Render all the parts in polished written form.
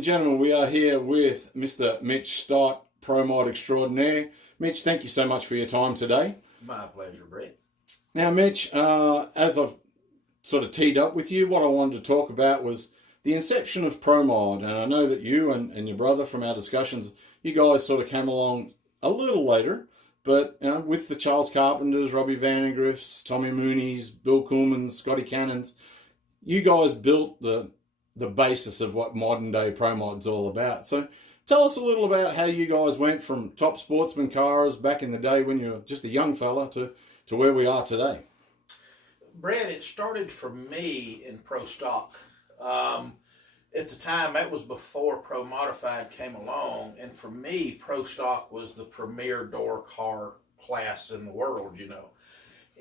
and gentlemen, we are here with Mr. Mitch Stott, Pro Mod Extraordinaire. Mitch, thank you so much for your time today. My pleasure, Brett. Now, Mitch, as I've sort of teed up with you, what I wanted to talk about was the inception of Pro Mod. And I know that you and your brother, from our discussions, you guys sort of came along a little later, but with the Charles Carpenters, Robbie Vandegrift's, Tommy Mooney's, Bill Coolman's, Scotty Cannon's, you guys built the basis of what modern day Pro Mod's all about. So tell us a little about how you guys went from top sportsman cars back in the day when you were just a young fella to where we are today. Brett, it started for me in Pro Stock. At the time, that was before Pro Modified came along, and for me, Pro Stock was the premier door car class in the world, you know.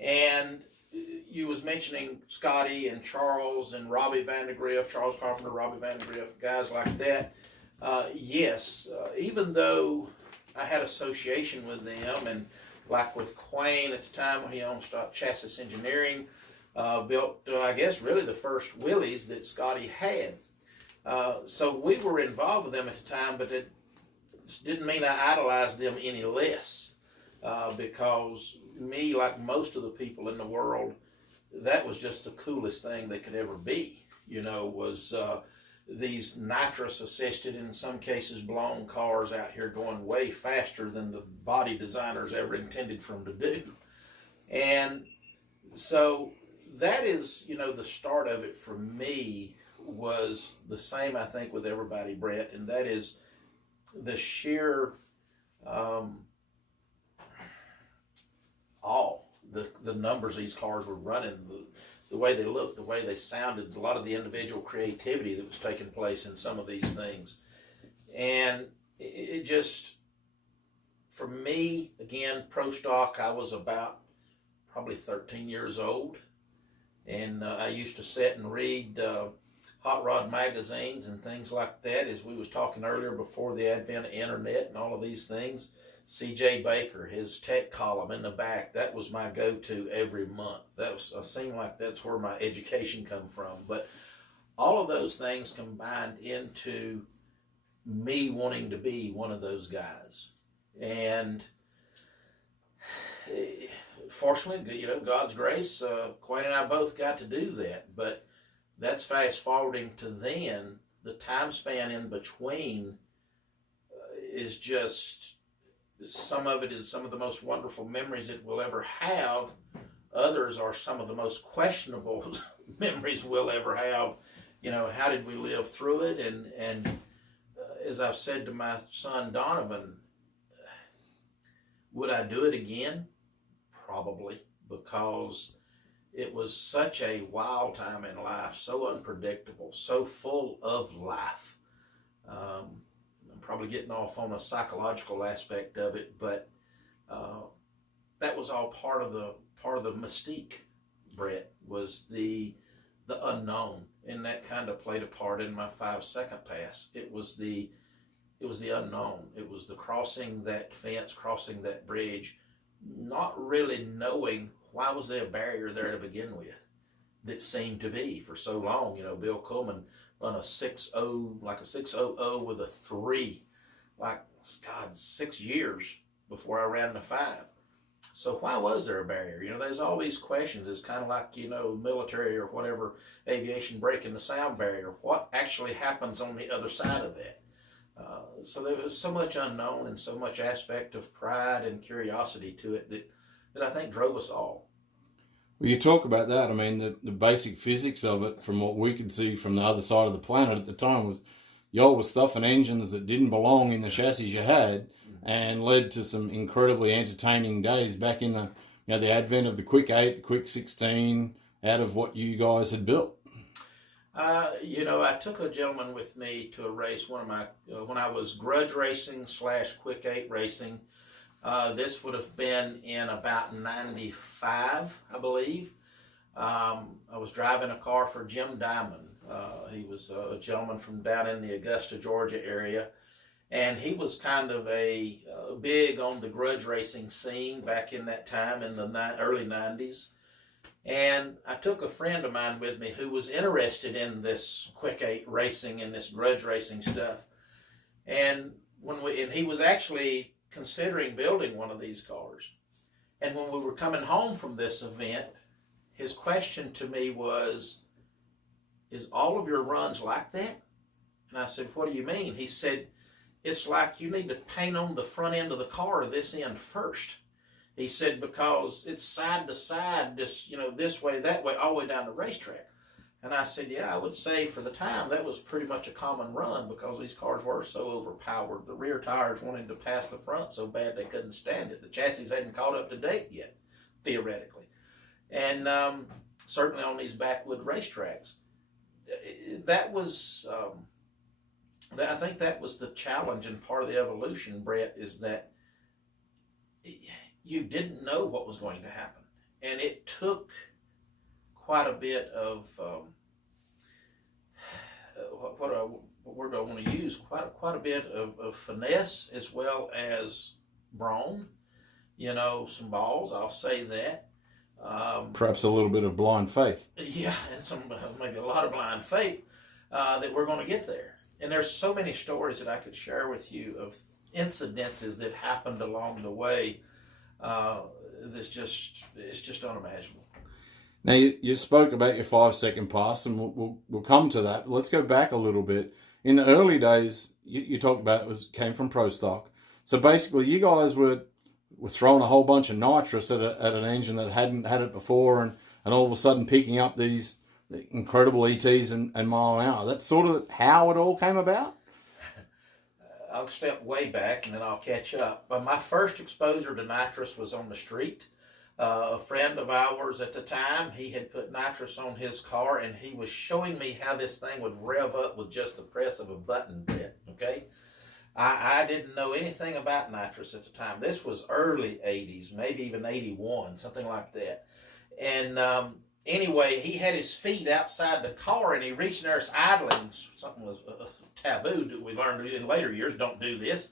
And you was mentioning Scotty and Charles and Robbie Vandegrift, Charles Carpenter, Robbie Vandegrift, guys like that. Yes, even though I had association with them, and like with Quain at the time when he owned Stott Chassis Engineering, built, I guess, really the first Willys that Scotty had. So we were involved with them at the time, but it didn't mean I idolized them any less, because me, like most of the people in the world, that was just the coolest thing they could ever be, you know, was these nitrous assisted, in some cases blown cars out here going way faster than the body designers ever intended for them to do. And so that is, you know, the start of it for me was the same, I think, with everybody, Brett, and that is the sheer the numbers these cars were running, the way they looked, the way they sounded, a lot of the individual creativity that was taking place in some of these things. And it just, for me, again, Pro Stock, I was about probably 13 years old, and I used to sit and read hot rod magazines and things like that, as we was talking earlier, before the advent of internet and all of these things. C.J. Baker, his tech column in the back, that was my go-to every month. That was, it seemed like that's where my education come from. But all of those things combined into me wanting to be one of those guys. And fortunately, you know, God's grace, Quain and I both got to do that. But that's fast forwarding to then. The time span in between is just, some of it is some of the most wonderful memories it will ever have. Others are some of the most questionable memories we'll ever have. You know, how did we live through it? And as I've said to my son Donovan, would I do it again? Probably, because it was such a wild time in life, so unpredictable, so full of life. I'm probably getting off on a psychological aspect of it, but that was all part of the mystique, Brett, was the unknown, and that kind of played a part in my 5-second pass. It was the unknown. It was the crossing that fence, crossing that bridge, not really knowing why was there a barrier there to begin with that seemed to be for so long. You know, Bill Coolman run a 6.0, like a 6.00 with a 3, like, God, 6 years before I ran the 5. So why was there a barrier? You know, there's all these questions. It's kind of like, you know, military or whatever, aviation breaking the sound barrier. What actually happens on the other side of that? So there was so much unknown and so much aspect of pride and curiosity to it that I think drove us all. Well, you talk about that. I mean, the basic physics of it, from what we could see from the other side of the planet at the time, was y'all were stuffing engines that didn't belong in the chassis you had, and led to some incredibly entertaining days back in the advent of the Quick 8, the Quick 16, out of what you guys had built. You know, I took a gentleman with me to a race, one of my, when I was grudge racing / Quick 8 racing. This would have been in about 95, I believe. I was driving a car for Jim Diamond. He was a gentleman from down in the Augusta, Georgia area. And he was kind of a big on the grudge racing scene back in that time in the early 90s. And I took a friend of mine with me who was interested in this quick 8 racing and this grudge racing stuff. And he was actually considering building one of these cars. And when we were coming home from this event, his question to me was, "Is all of your runs like that?" And I said, "What do you mean?" He said, "It's like you need to paint on the front end of the car this end first." He said, "Because it's side to side, just, this way, that way, all the way down the racetrack." And I said, "Yeah, I would say for the time that was pretty much a common run because these cars were so overpowered. The rear tires wanted to pass the front so bad they couldn't stand it. The chassis hadn't caught up to date yet, theoretically. And certainly on these backwood racetracks. That was, I think that was the challenge and part of the evolution, Brett, is that you didn't know what was going to happen. And it took quite a bit of, what word do I want to use? Quite a bit of finesse as well as brawn. Some balls, I'll say that. Perhaps a little bit of blind faith. Yeah, and maybe a lot of blind faith that we're going to get there. And there's so many stories that I could share with you of incidences that happened along the way. It's just unimaginable. Now, you spoke about your 5-second pass, and we'll come to that. But let's go back a little bit. In the early days, you talked about came from Pro Stock. So basically, you guys were throwing a whole bunch of nitrous at an engine that hadn't had it before, and all of a sudden picking up these incredible ETs and mile an hour. That's sort of how it all came about? I'll step way back and then I'll catch up. But my first exposure to nitrous was on the street. A friend of ours at the time, he had put nitrous on his car, and he was showing me how this thing would rev up with just the press of a button, okay? I didn't know anything about nitrous at the time. This was early 80s, maybe even 81, something like that. And anyway, he had his feet outside the car, and he reached near us idling. Something was taboo that we learned in later years, don't do this.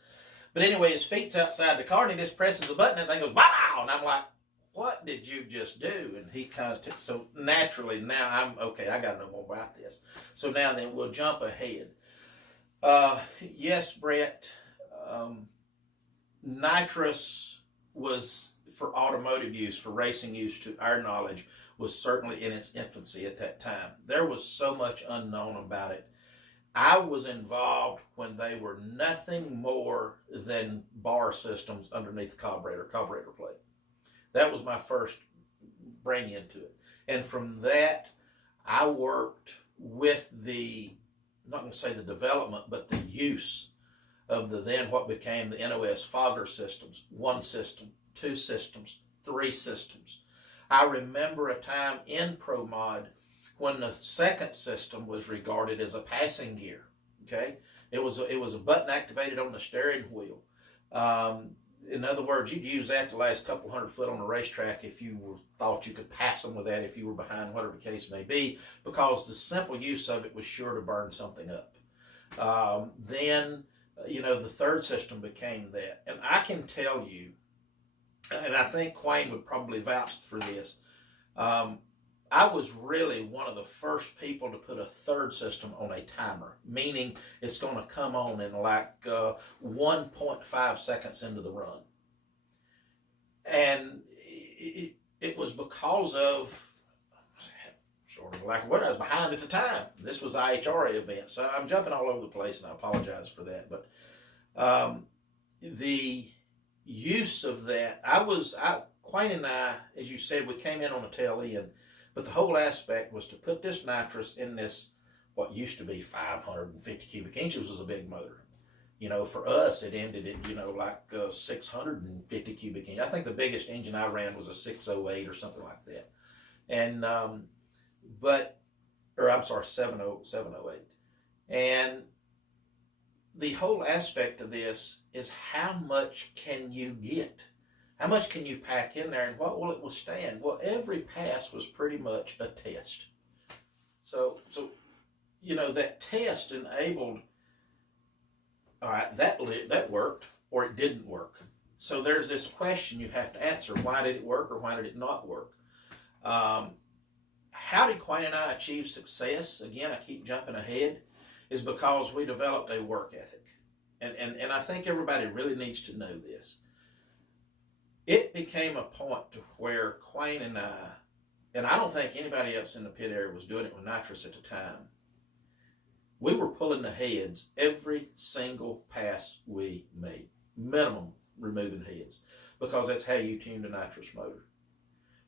But anyway, his feet's outside the car, and he just presses the button, and the thing goes, wow! And I'm like, what did you just do? And he kind of so naturally, now I'm, okay, I got to know more about this. So now then, we'll jump ahead. Yes, Brett, nitrous was, for automotive use, for racing use, to our knowledge, was certainly in its infancy at that time. There was so much unknown about it. I was involved when they were nothing more than bar systems underneath the carburetor plate. That was my first bring into it. And from that, I worked with I'm not going to say the development, but the use of then what became the NOS fogger systems. 1 system, 2 systems, 3 systems. I remember a time in Pro Mod when the second system was regarded as a passing gear. Okay, it was a button activated on the steering wheel. In other words, you'd use that the last couple 100 foot on the racetrack if you thought you could pass them with that, if you were behind, whatever the case may be, because the simple use of it was sure to burn something up. Then, the third system became that. And I can tell you, and I think Quain would probably vouch for this, I was really one of the first people to put a third system on a timer, meaning it's going to come on in like 1.5 seconds into the run. And it was because of sort of like what I was behind at the time. This was IHRA event, so I'm jumping all over the place, and I apologize for that. But the use of that, Quain and I, as you said, we came in on the tail end. But the whole aspect was to put this nitrous in this, what used to be 550 cubic inches was a big motor. For us, it ended at, like 650 cubic inches. I think the biggest engine I ran was a 608 or something like that. And, 708. And the whole aspect of this is how much can you get? How much can you pack in there, and what will it withstand? Well, every pass was pretty much a test. So that test enabled, all right, that worked, or it didn't work. So there's this question you have to answer: why did it work, or why did it not work? how did Quain and I achieve success? Again, I keep jumping ahead, is because we developed a work ethic. And I think everybody really needs to know this. It became a point to where Quain and I don't think anybody else in the pit area was doing it with nitrous at the time. We were pulling the heads every single pass we made, minimum removing heads, because that's how you tuned a nitrous motor,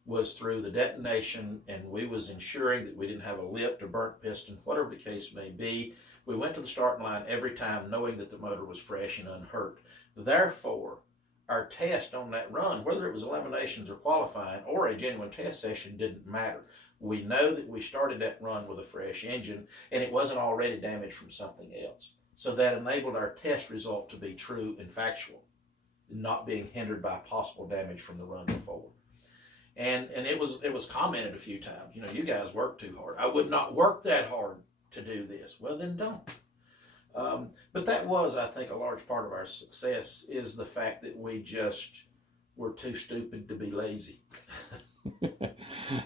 was through the detonation, and we was ensuring that we didn't have a lipped or burnt piston, whatever the case may be. We went to the starting line every time knowing that the motor was fresh and unhurt. Therefore, our test on that run, whether it was eliminations or qualifying or a genuine test session, didn't matter. We know that we started that run with a fresh engine and it wasn't already damaged from something else. So that enabled our test result to be true and factual, not being hindered by possible damage from the run before. And it was commented a few times, you guys work too hard. I would not work that hard to do this. Well, then don't. But that was, I think, a large part of our success, is the fact that we just were too stupid to be lazy.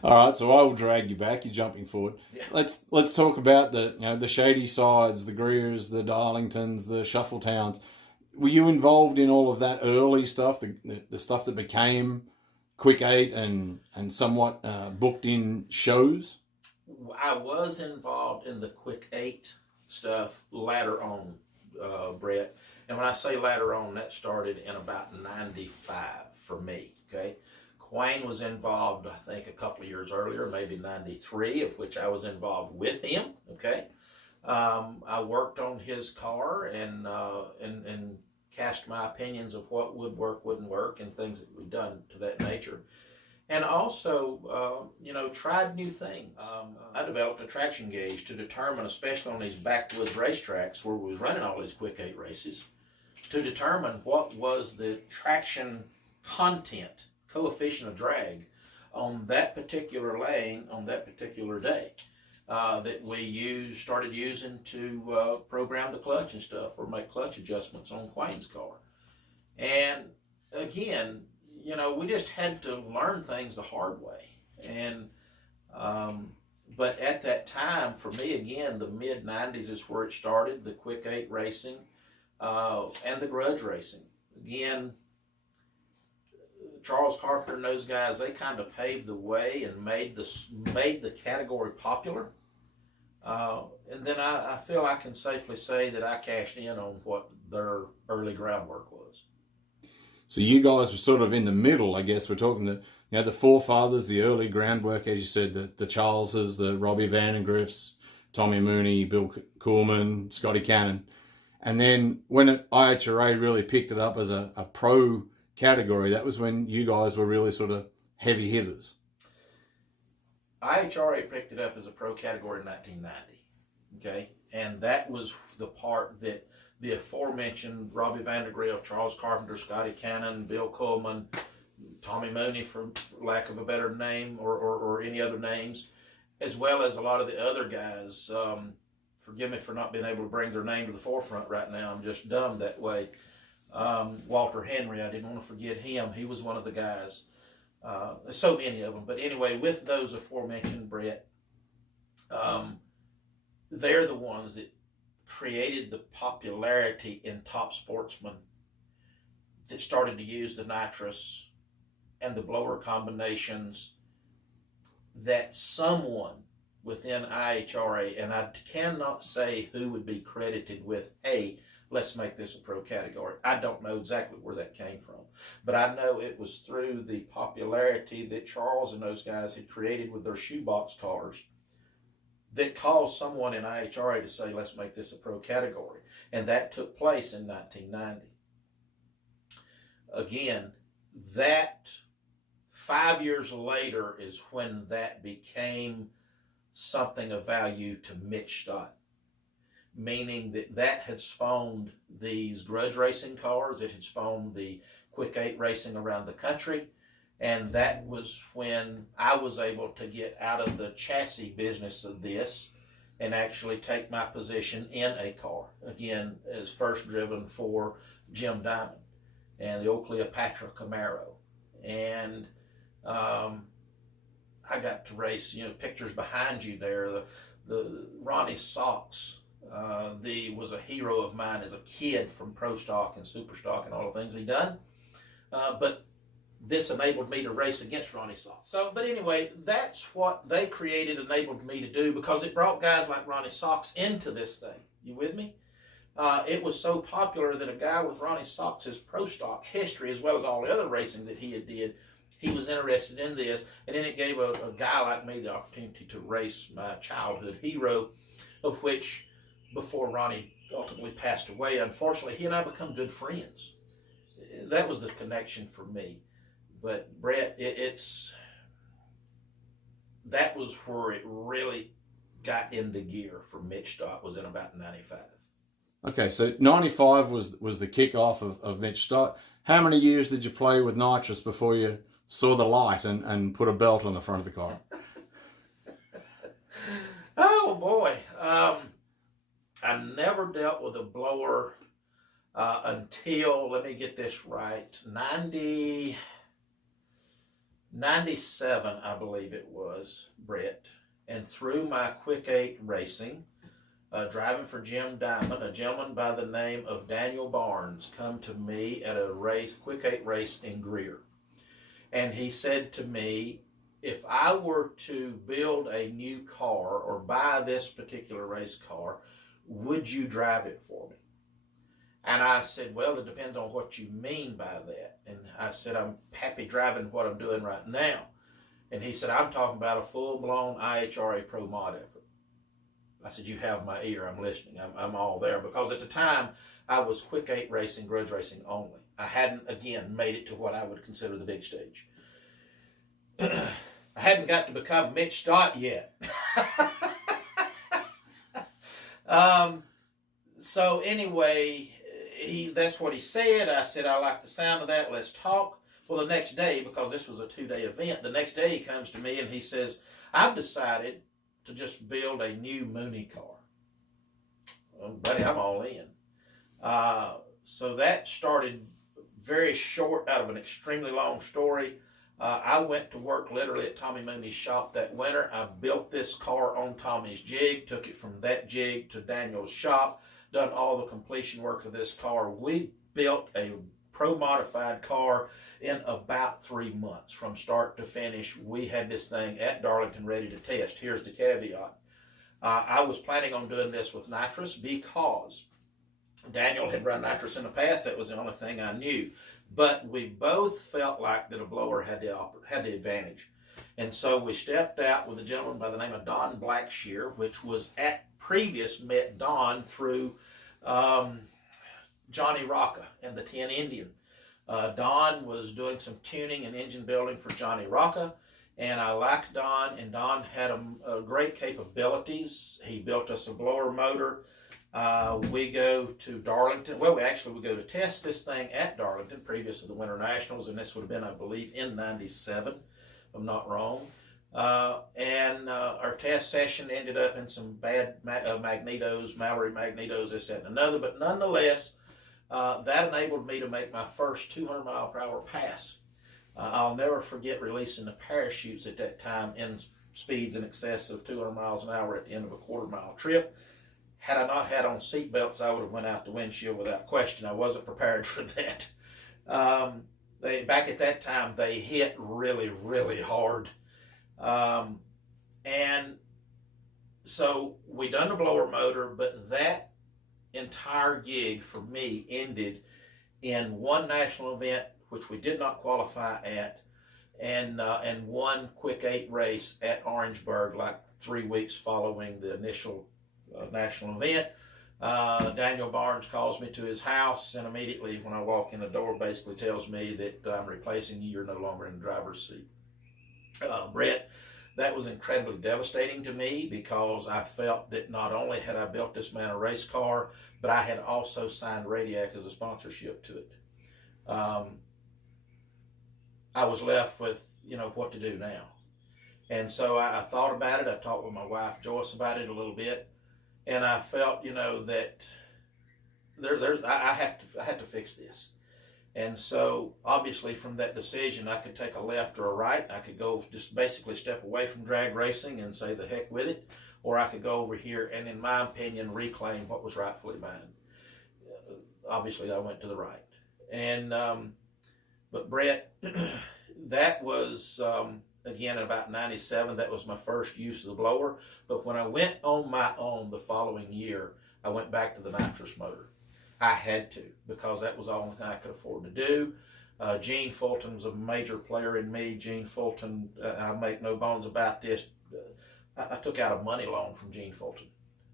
All right, so I will drag you back. You're jumping forward. Yeah. Let's talk about the Shady Sides, the Greers, the Darlingtons, the Shuffletowns. Were you involved in all of that early stuff, the stuff that became Quick 8 and somewhat booked in shows? I was involved in the Quick 8 stuff later on, Brett. And when I say later on, that started in about 95 for me, okay? Quain was involved, I think, a couple of years earlier, maybe 93, of which I was involved with him, okay? I worked on his car and cast my opinions of what would work, wouldn't work, and things that we've done to that nature. And also, tried new things. I developed a traction gauge to determine, especially on these backwoods racetracks where we was running all these Quick 8 races, to determine what was the traction content, coefficient of drag, on that particular lane on that particular day, that we started using to program the clutch and stuff, or make clutch adjustments on Quain's car. And again, we just had to learn things the hard way. And but at that time, for me, again, the mid-90s is where it started, the Quick 8 racing and the grudge racing. Again, Charles Carpenter and those guys, they kind of paved the way and made the category popular. And then I feel I can safely say that I cashed in on what their early groundwork was. So you guys were sort of in the middle, I guess. We're talking the forefathers, the early groundwork, as you said, the Charleses, the Robbie Vandegriffs, Tommy Mooney, Bill Coolman, Scotty Cannon. And then when IHRA really picked it up as a pro category, that was when you guys were really sort of heavy hitters. IHRA picked it up as a pro category in 1990, okay? And that was the part that the aforementioned Robbie Vandegrift, Charles Carpenter, Scotty Cannon, Bill Coolman, Tommy Mooney, for lack of a better name, or any other names, as well as a lot of the other guys. Forgive me for not being able to bring their name to the forefront right now. I'm just dumb that way. Walter Henry, I didn't want to forget him. He was one of the guys. There's so many of them. But anyway, with those aforementioned, Brett, they're the ones that created the popularity in top sportsmen that started to use the nitrous and the blower combinations, that someone within IHRA, and I cannot say who would be credited with, hey, let's make this a pro category. I don't know exactly where that came from, but I know it was through the popularity that Charles and those guys had created with their shoebox cars that caused someone in IHRA to say, let's make this a pro category. And that took place in 1990. Again, that 5 years later is when that became something of value to Mitch Stott, meaning that had spawned these grudge racing cars, it had spawned the Quick 8 racing around the country, and that was when I was able to get out of the chassis business of this and actually take my position in a car, again, as first driven for Jim Diamond and the old Cleopatra Camaro. And I got to race, pictures behind you there. The Ronnie Socks, was a hero of mine as a kid from Pro Stock and Super Stock and all the things he done. But this enabled me to race against Ronnie Socks. But anyway, that's what they created, enabled me to do, because it brought guys like Ronnie Socks into this thing. You with me? It was so popular that a guy with Ronnie Socks' Pro Stock history, as well as all the other racing that he had did, he was interested in this, and then it gave a guy like me the opportunity to race my childhood hero, of which, before Ronnie ultimately passed away, unfortunately, he and I become good friends. That was the connection for me. But Brett, that was where it really got into gear for Mitch Stott, was in about 95. Okay, so 95 was the kickoff of Mitch Stott. How many years did you play with nitrous before you saw the light and put a belt on the front of the car? Oh boy, I never dealt with a blower until, let me get this right, 97, I believe it was, Brett. And through my Quick 8 racing, driving for Jim Diamond, a gentleman by the name of Daniel Barnes come to me at a Quick 8 race in Greer. And he said to me, if I were to build a new car or buy this particular race car, would you drive it for me? And I said, well, it depends on what you mean by that. And I said, I'm happy driving what I'm doing right now. And he said, I'm talking about a full-blown IHRA Pro Mod effort. I said, you have my ear. I'm listening. I'm all there. Because at the time, I was Quick 8 racing, grudge racing only. I hadn't, again, made it to what I would consider the big stage. I hadn't got to become Mitch Stott yet. So anyway, that's what he said. I said, I like the sound of that. Let's talk. Well, the next day, because this was a 2-day event, the next day he comes to me and he says, I've decided to just build a new Mooney car. Well, buddy, I'm all in. So that started very short out of an extremely long story. I went to work literally at Tommy Mooney's shop that winter. I built this car on Tommy's jig, took it from that jig to Daniel's shop, done all the completion work of this car. We built a Pro modified car in about 3 months from start to finish. We had this thing at Darlington ready to test. Here's the caveat. I was planning on doing this with nitrous because Daniel had run nitrous in the past. That was the only thing I knew. But we both felt like that a blower had the advantage. And so we stepped out with a gentleman by the name of Don Blackshear, which was met Don through Johnny Rocca and the 10 Indian. Don was doing some tuning and engine building for Johnny Rocca, and I liked Don, and Don had great capabilities. He built us a blower motor. We go to Darlington. Well, we go to test this thing at Darlington, previous to the Winter Nationals, and this would have been, I believe, in 97, if I'm not wrong. And our test session ended up in some bad magnetos, Mallory magnetos, this, that, and another. But nonetheless, that enabled me to make my first 200 mile per hour pass. I'll never forget releasing the parachutes at that time in speeds in excess of 200 miles an hour at the end of a quarter-mile trip. Had I not had on seat belts, I would have went out the windshield without question. I wasn't prepared for that. Back at that time, they hit really, really hard. And so we done the blower motor, but that entire gig for me ended in one national event, which we did not qualify at, and one Quick 8 race at Orangeburg, like 3 weeks following the initial national event. Daniel Barnes calls me to his house, and immediately when I walk in the door, basically tells me that I'm replacing you. You're no longer in the driver's seat. Brett, that was incredibly devastating to me because I felt that not only had I built this man a race car, but I had also signed Radiac as a sponsorship to it. I was left with, what to do now. And so I thought about it. I talked with my wife, Joyce, about it a little bit. And I felt, that I had to fix this. And so obviously from that decision, I could take a left or a right. I could go just basically step away from drag racing and say the heck with it, or I could go over here and, in my opinion, reclaim what was rightfully mine. Obviously I went to the right. And but Brett, that was again in about 97. That was my first use of the blower. But when I went on my own the following year, I went back to the nitrous motor. I had to, because that was the only thing I could afford to do. Gene Fulton was a major player in me. Gene Fulton, I make no bones about this. I took out a money loan from Gene Fulton.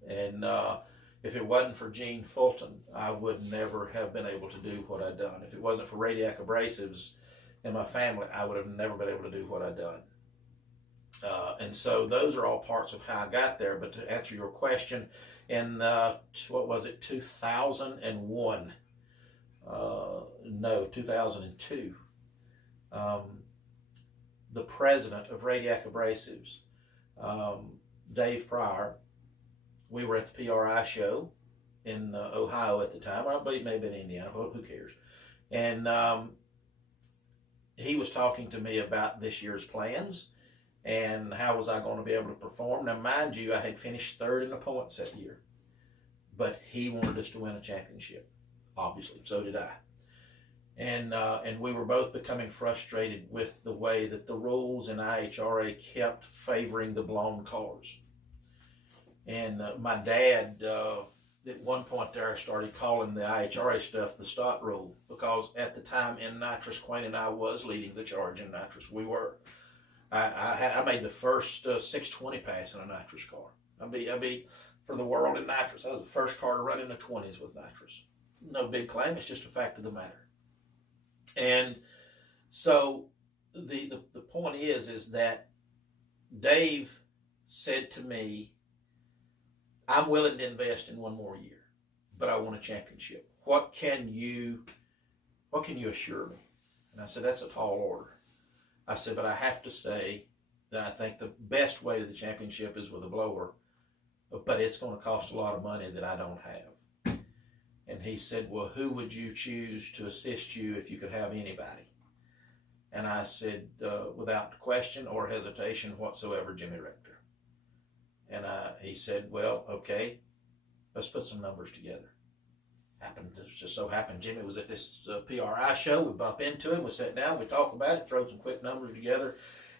And if it wasn't for Gene Fulton, I would never have been able to do what I'd done. If it wasn't for Radiac Abrasives in my family, I would have never been able to do what I'd done. And so those are all parts of how I got there. But to answer your question, in, what was it, 2001? No, 2002. The president of Radiac Abrasives, Dave Pryor, we were at the PRI show in Ohio at the time. I believe maybe in Indiana, but who cares? And he was talking to me about this year's plans and how was I going to be able to perform. Now, mind you, I had finished third in the points that year, but he wanted us to win a championship. Obviously, so did I. And we were both becoming frustrated with the way that the rules in IHRA kept favoring the blown cars. And my dad, at one point there, started calling the IHRA stuff the Stott rule, because at the time in nitrous, Quain and I was leading the charge in nitrous. We were. I made the first 620 pass in a nitrous car. I beat for the world in nitrous. I was the first car to run in the 20s with nitrous. No big claim. It's just a fact of the matter. And so the point is that Dave said to me, I'm willing to invest in one more year, but I want a championship. What can you assure me? And I said, that's a tall order. I said, but I have to say that I think the best way to the championship is with a blower, but it's going to cost a lot of money that I don't have. And he said, well, who would you choose to assist you if you could have anybody? And I said, without question or hesitation whatsoever, Jimmy Rector. And he said, well, okay, let's put some numbers together. It just so happened Jimmy was at this PRI show. We bump into him, we sat down, we talk about it, throw some quick numbers together.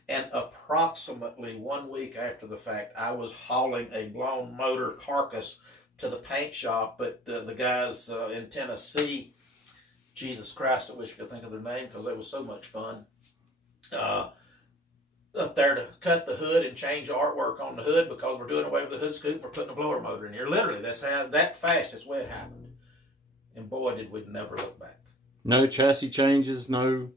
And approximately 1 week after the fact, I was hauling a blown motor carcass to the paint shop. But the guys in Tennessee, Jesus Christ, I wish I could think of their name because it was so much fun. Up there to cut the hood and change the artwork on the hood because we're doing away with the hood scoop and we're putting a blower motor in here. Literally, that's how, that fast is the way it happened. And boy, did we never look back. No chassis changes, no...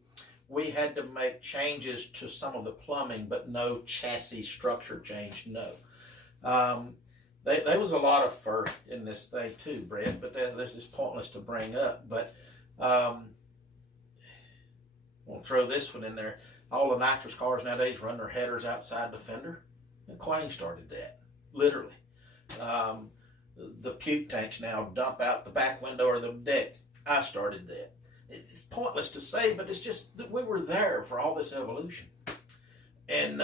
We had to make changes to some of the plumbing, but no chassis structure change, no. There was a lot of first in this thing too, Brett, but there's this pointless to bring up. But we'll throw this one in there. All the nitrous cars nowadays run their headers outside the fender. And Quain started that, literally. The puke tanks now dump out the back window or the deck. I started that. It's pointless to say, but it's just that we were there for all this evolution. And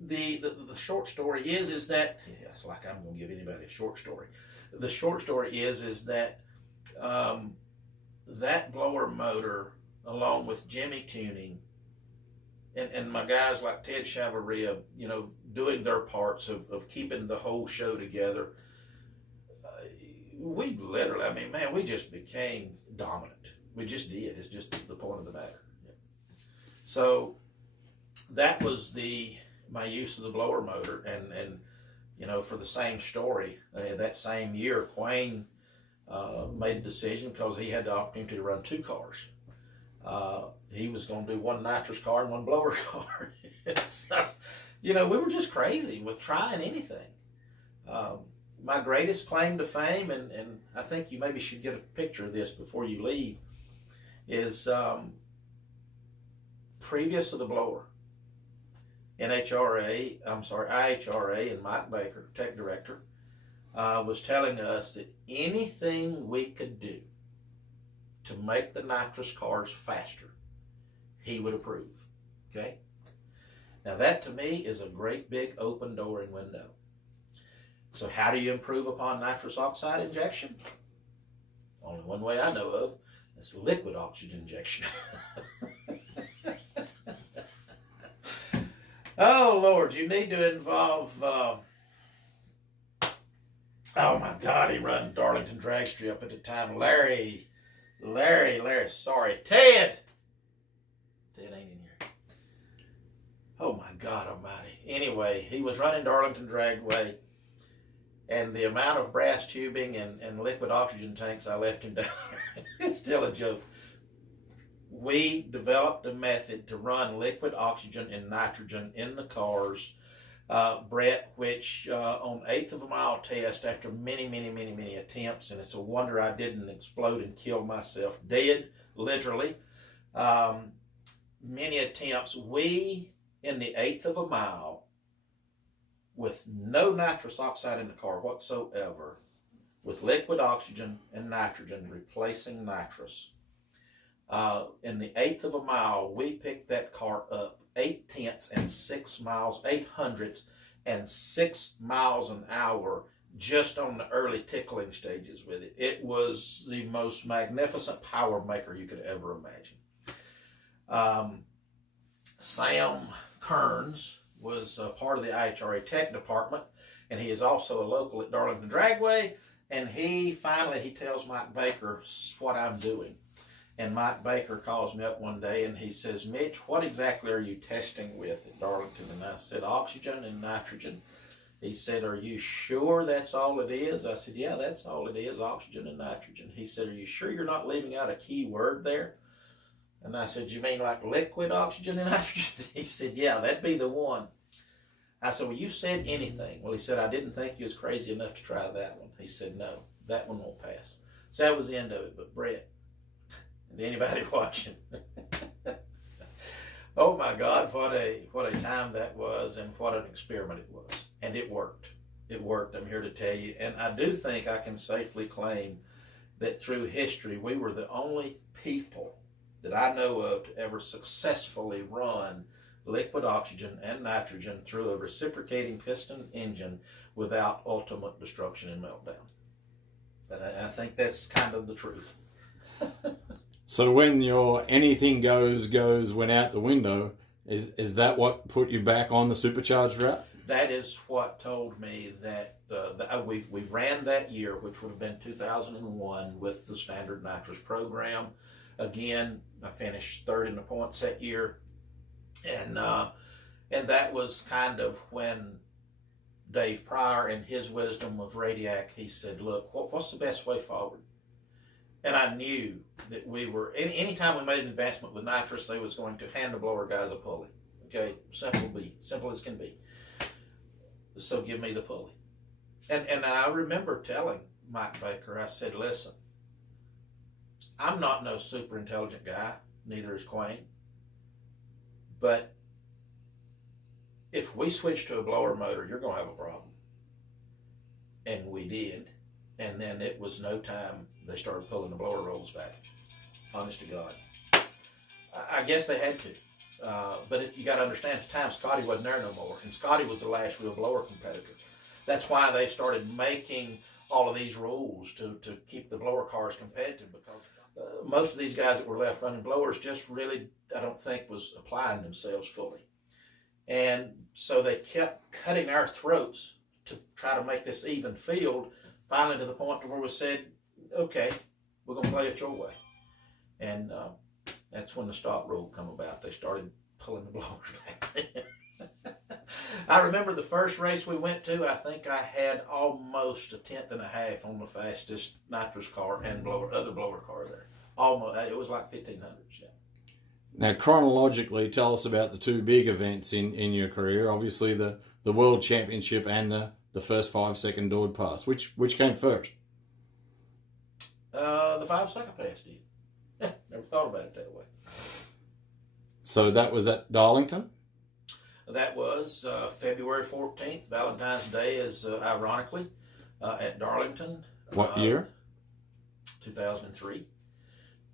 the short story is that, yeah, it's like I'm going to give anybody a short story. The short story is that that blower motor, along with Jimmy tuning, and my guys like Ted Chavaria, you know, doing their parts of keeping the whole show together, we literally, I mean, man, we just became dominant. We just did. It's just the point of the matter. So that was my use of the blower motor, and you know, for the same story, that same year, Quain made a decision because he had the opportunity to run two cars. He was going to do one nitrous car and one blower car. So, you know, we were just crazy with trying anything. My greatest claim to fame, and I think you maybe should get a picture of this before you leave, is previous to the blower, IHRA and Mike Baker, tech director, was telling us that anything we could do to make the nitrous cars faster, he would approve. Okay? Now that to me is a great big open door and window. So how do you improve upon nitrous oxide injection? Only one way I know of. It's liquid oxygen injection. Oh, Lord, you need to involve... oh, my God, he run Darlington Dragstry up at the time. Larry, sorry. Ted ain't in here. Oh, my God almighty. Anyway, he was running Darlington Dragway, and the amount of brass tubing and liquid oxygen tanks I left him down there is still a joke. We developed a method to run liquid oxygen and nitrogen in the cars, Brett, which on 1/8 of a mile test, after many attempts, and it's a wonder I didn't explode and kill myself dead, literally. Many attempts, we, in the 1/8 of a mile, with no nitrous oxide in the car whatsoever, with liquid oxygen and nitrogen replacing nitrous, in the 1/8 of a mile, we picked that car up 8/10 and 6 miles, 806 miles an hour, just on the early tickling stages with it. It was the most magnificent power maker you could ever imagine. Sam Kearns was part of the IHRA tech department, and he is also a local at Darlington Dragway, and he tells Mike Baker what I'm doing. And Mike Baker calls me up one day and he says, Mitch, what exactly are you testing with at Darlington? And I said, oxygen and nitrogen. He said, are you sure that's all it is? I said, yeah, that's all it is, oxygen and nitrogen. He said, are you sure you're not leaving out a key word there? And I said, you mean like liquid oxygen and nitrogen? He said, yeah, that'd be the one. I said, well, you said anything. Well, he said, I didn't think you was crazy enough to try that one. He said, no, that one won't pass. So that was the end of it. But Brett, and anybody watching, oh my God, what a time that was, and what an experiment it was. And it worked. It worked, I'm here to tell you. And I do think I can safely claim that through history, we were the only people that I know of to ever successfully run liquid oxygen and nitrogen through a reciprocating piston engine without ultimate destruction and meltdown. And I think that's kind of the truth. So when your anything goes went out the window, is that what put you back on the supercharged route? That is what told me that we ran that year, which would have been 2001, with the standard nitrous program. Again, I finished third in the points that year, and that was kind of when Dave Pryor, in his wisdom of Radiac, he said, "Look, what's the best way forward?" And I knew that we were, anytime we made an advancement with nitrous, they was going to hand the blower guys a pulley. Okay, simple as can be. So give me the pulley. And I remember telling Mike Baker, I said, listen, I'm not no super intelligent guy, neither is Quain, but if we switch to a blower motor, you're going to have a problem. And we did. And then it was no time they started pulling the blower rolls back. Honest to God. I guess they had to. But you got to understand, at the time, Scotty wasn't there no more. And Scotty was the last real blower competitor. That's why they started making all of these rules to keep the blower cars competitive, because most of these guys that were left running blowers just really, I don't think, was applying themselves fully. And so they kept cutting our throats to try to make this even field, finally to the point to where we said, okay, we're going to play it your way. And that's when the Stott rule come about. They started pulling the blowers back then. I remember the first race we went to, I think I had almost a 1/10 and a half on the fastest nitrous car and other blower car there. Almost, it was like 1500s, yeah. Now, chronologically, tell us about the two big events in your career. Obviously, the World Championship and the first 5-second Dord pass. Which came first? The 5-second pass did. Never thought about it that way. So that was at Darlington? That was February 14th. Valentine's Day is, ironically, at Darlington. What year? 2003.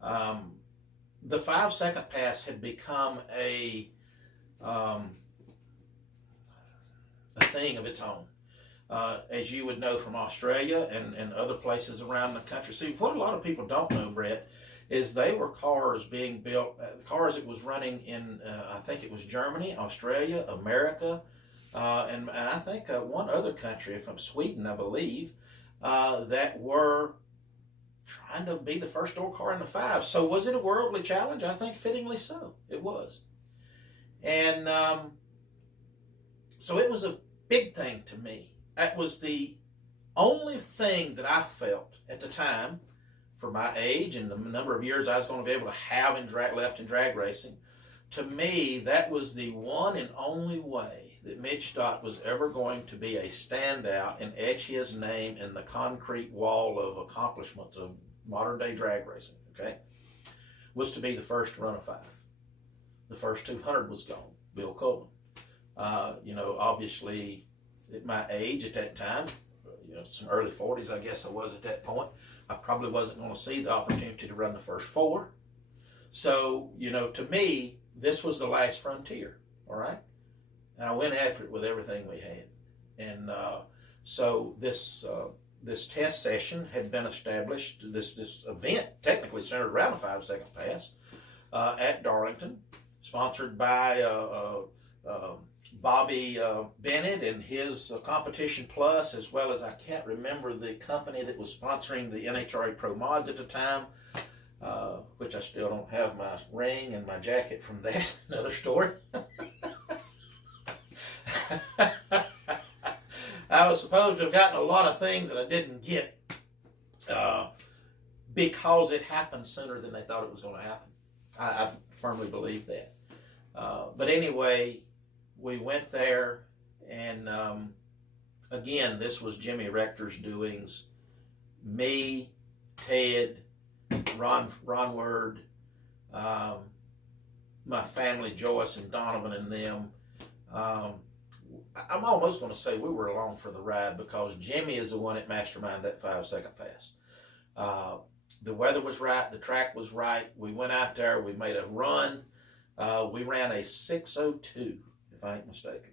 The 5-second pass had become a thing of its own. As you would know from Australia and other places around the country. See, what a lot of people don't know, Brett, is they were cars being built, cars that was running in, I think it was Germany, Australia, America, and I think one other country, from Sweden, I believe, that were trying to be the first door car in the 5. So was it a worldly challenge? I think fittingly so. It was. And so it was a big thing to me. That was the only thing that I felt at the time, for my age and the number of years I was going to be able to have left in drag racing. To me, that was the one and only way that Mitch Stott was ever going to be a standout and etch his name in the concrete wall of accomplishments of modern day drag racing, okay, was to be the first to run a 5. The first 200 was gone, Bill Coleman. Obviously, at my age at that time, some early 40s, I guess I was at that point, I probably wasn't going to see the opportunity to run the first 4. So, to me, this was the last frontier, all right? And I went after it with everything we had. And so this test session had been established, this event technically centered around a 5-second pass at Darlington, sponsored by Bobby Bennett and his Competition Plus, as well as I can't remember the company that was sponsoring the IHRA Pro Mods at the time, which I still don't have my ring and my jacket from that. Another story. I was supposed to have gotten a lot of things that I didn't get because it happened sooner than they thought it was going to happen. I firmly believe that. But anyway, we went there, and again, this was Jimmy Rector's doings. Me, Ted, Ron Word, my family, Joyce and Donovan and them. I'm almost going to say we were along for the ride, because Jimmy is the one that masterminded that 5-second pass. The weather was right. The track was right. We went out there. We made a run. We ran a 6:02, if I ain't mistaken.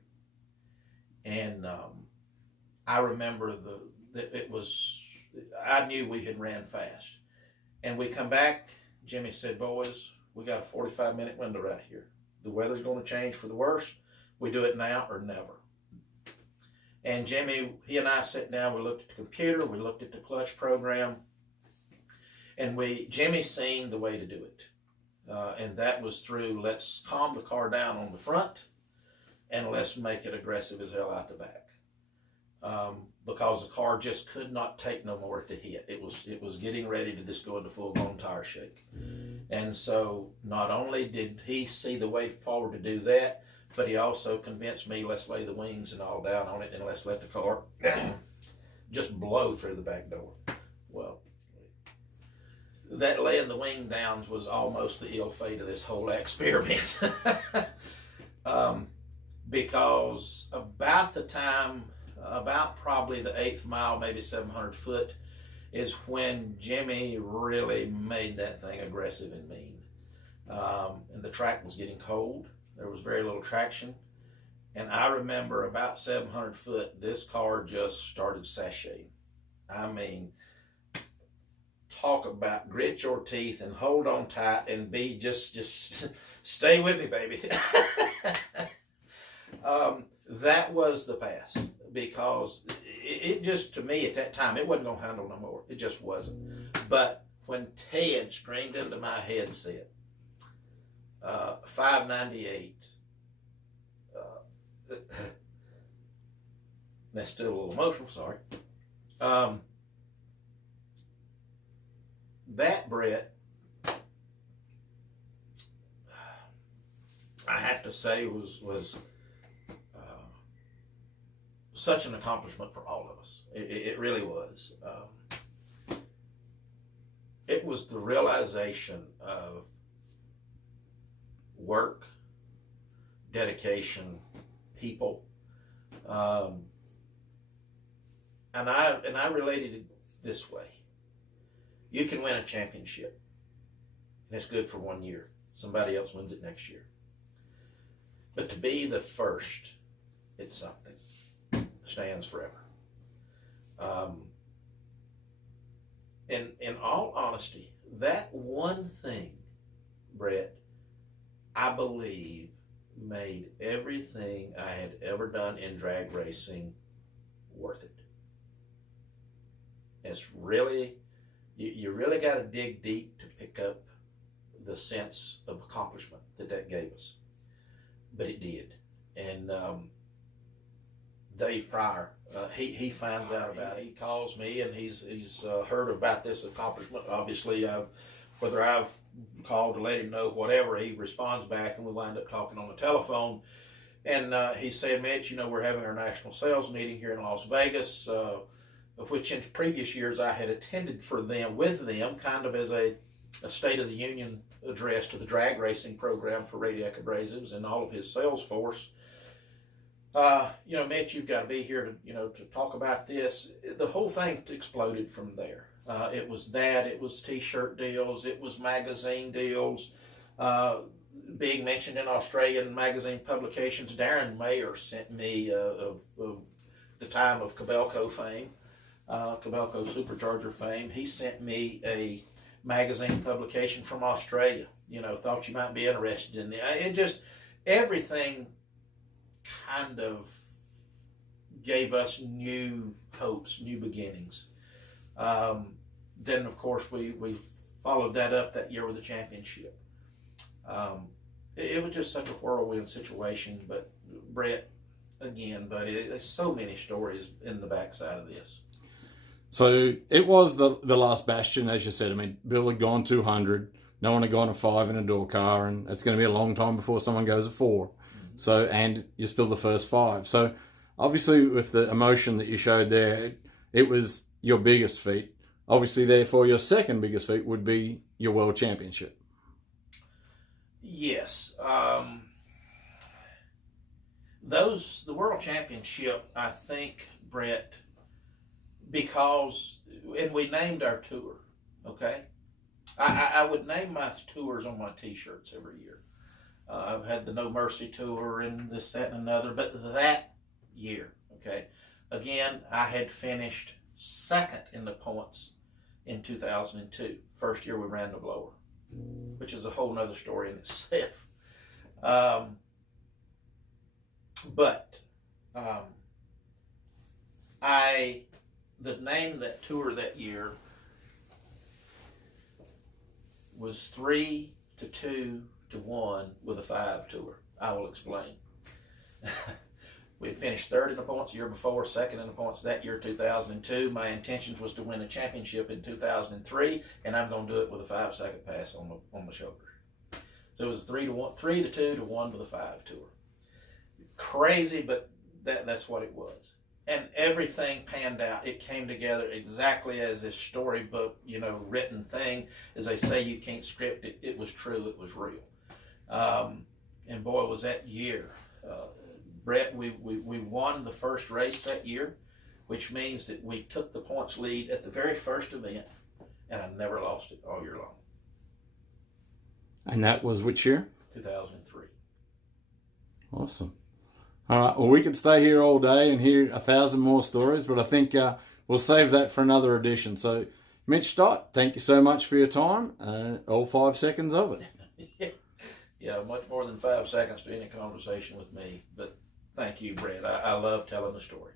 And I remember I knew we had ran fast. And we come back. Jimmy said, boys, we got a 45-minute window right here. The weather's going to change for the worst. We do it now or never. And Jimmy, he and I sat down, we looked at the computer, we looked at the clutch program, and Jimmy seen the way to do it. And that was through, let's calm the car down on the front, and let's make it aggressive as hell out the back. Because the car just could not take no more to hit. It was getting ready to just go into full-blown tire shake. And so not only did he see the way forward to do that, but he also convinced me, let's lay the wings and all down on it, and let's let the car just blow through the back door. Well, that laying the wing downs was almost the ill fate of this whole experiment. Because about the time, about probably the 8th mile, maybe 700 foot, is when Jimmy really made that thing aggressive and mean. And the track was getting cold. There was very little traction. And I remember about 700 foot, this car just started sashaying. I mean, talk about grit your teeth and hold on tight and be just stay with me, baby. That was the pass, because it just, to me at that time, it wasn't going to handle no more. It just wasn't. But when Ted screamed into my headset, 598, that's still a little emotional, sorry. That, Brett, I have to say was such an accomplishment for all of us. It really was. It was the realization of work, dedication, people, and I related it this way: you can win a championship, and it's good for 1 year. Somebody else wins it next year. But to be the first, it's something. Stands forever. In all honesty, that one thing, Brett, I believe made everything I had ever done in drag racing worth it. It's really, you really got to dig deep to pick up the sense of accomplishment that gave us. But it did. And Dave Pryor, he finds out about it. He calls me, and he's heard about this accomplishment. Obviously, whether I've called to let him know whatever, he responds back, and we wind up talking on the telephone. And he said, Mitch, we're having our national sales meeting here in Las Vegas, of which in previous years I had attended with them, kind of as a State of the Union address to the drag racing program for Radiac Abrasives and all of his sales force. Mitch, you've got to be here to talk about this. The whole thing exploded from there. It was that, it was t-shirt deals, it was magazine deals, being mentioned in Australian magazine publications. Darren Mayer sent me, of the time of Cabelco fame, Cabelco supercharger fame, he sent me a magazine publication from Australia. Thought you might be interested in it. It just, everything kind of gave us new hopes, new beginnings. Then, of course, we followed that up that year with the championship. It was just such a whirlwind situation. But, Brett, again, buddy, there's so many stories in the backside of this. So it was the last bastion, as you said. I mean, Bill had gone 200. No one had gone a 5 in a door car, and it's going to be a long time before someone goes a 4. Mm-hmm. So, and you're still the first 5. So, obviously, with the emotion that you showed there, it was your biggest feat. Obviously, therefore, your second biggest feat would be your world championship. Yes. The world championship, I think, Brett, because, and we named our tour, okay? I would name my tours on my t-shirts every year. I've had the No Mercy tour and this, that, and another, but that year, okay, again, I had finished second in the points in 2002. First year we ran the blower, which is a whole nother story in itself. The name of that tour that year was 3-2-1 with a 5 tour. I will explain. We had finished third in the points the year before, second in the points that year, 2002. My intentions was to win a championship in 2003, and I'm going to do it with a 5-second pass on the shoulders. So it was 3-2-1 with a 5 tour. Crazy, but that's what it was. And everything panned out. It came together exactly as this storybook, written thing. As they say, you can't script it. It was true. It was real. And boy, was that year. Brett, we won the first race that year, which means that we took the points lead at the very first event, and I never lost it all year long. And that was which year? 2003. Awesome. All right, well, we could stay here all day and hear 1,000 more stories, but I think we'll save that for another edition. So, Mitch Stott, thank you so much for your time, all 5 seconds of it. Yeah, much more than 5 seconds to any conversation with me, but thank you, Brett. I love telling the story.